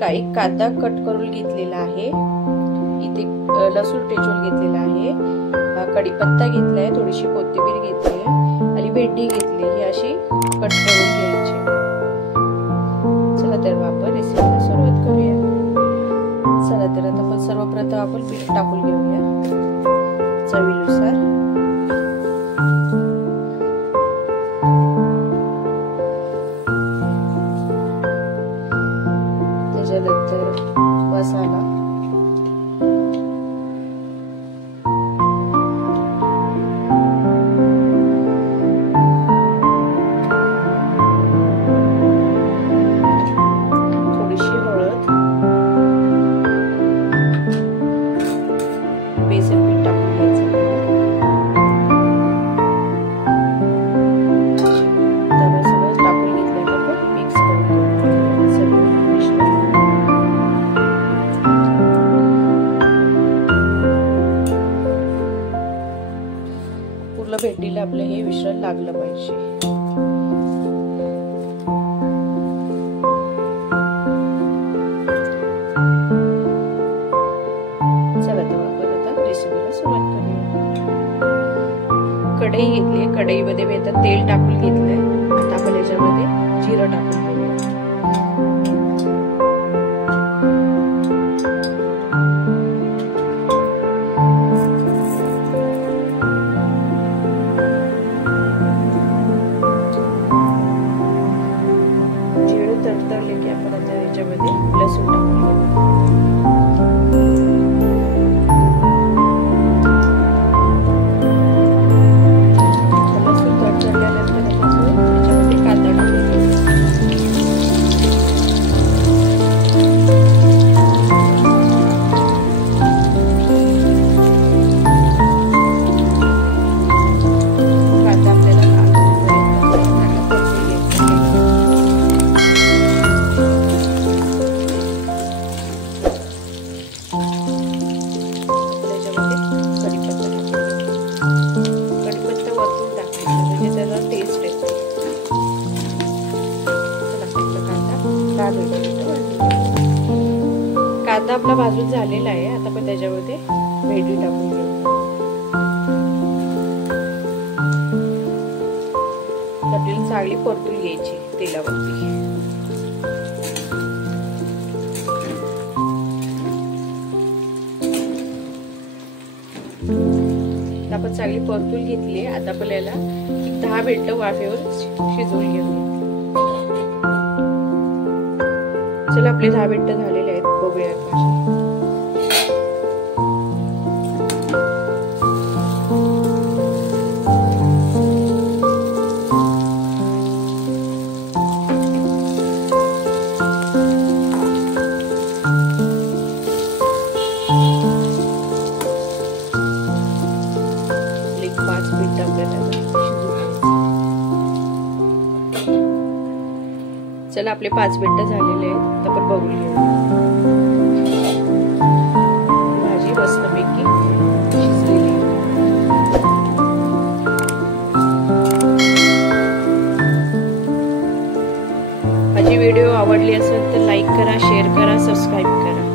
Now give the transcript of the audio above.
काही कांदा कट करून घेतलेला आहे, इथे लसूण टेचून घेतलेला आहे, कढीपत्ता घेतलाय, थोडीशी कोथिंबीर घेतली आणि भेंडी घेतली, ही अशी कट करून घ्यायची। चला तर आपण रेसिपीला सुरुवात करूया। चला तर आता आपण सर्वप्रथम आपण मीठ टाकून घेऊया चवीनुसार। त्याच्यानंतर मसाला, बेसन पीठ टाकून घ्यायचं, त्यामुळे सगळं टाकून घेतल्यानंतर मिक्स करून घ्यायचं सगळं मिश्रण। पूर्ण भेंडीला आपलं हे मिश्रण लागलं पाहिजे। कढई घेतली, कढईमध्ये मी आता तेल टाकून घेतलंय। आता आपण याच्यामध्ये जिरं टाकून घेऊया। जिरं तडतडले की आपण आता याच्यामध्ये लसूण टाकून घेऊया। कांदा आपला भाजून झालेला आहे, आता आपण त्याच्यामध्ये भेंडी टाकून घेऊ। आपल्याला चांगली परतून घ्यायची तेलावरती। आपण चांगली परतून घेतली, आता आपल्याला 10 मिनिटं वाफेवर शिजवून घेऊया। चला आपले 10 मिनिटं झालेले आहेत, बघूया एक 5 मिनिटं आपल्याला चला आपले 5 मिनिटं झालेले आहेत, आपण बघून घेऊया। भाजी मस्तपैकी शिजलेली। माझी व्हिडिओ आवडली असेल तर लाईक करा, शेअर करा, सबस्क्राईब करा।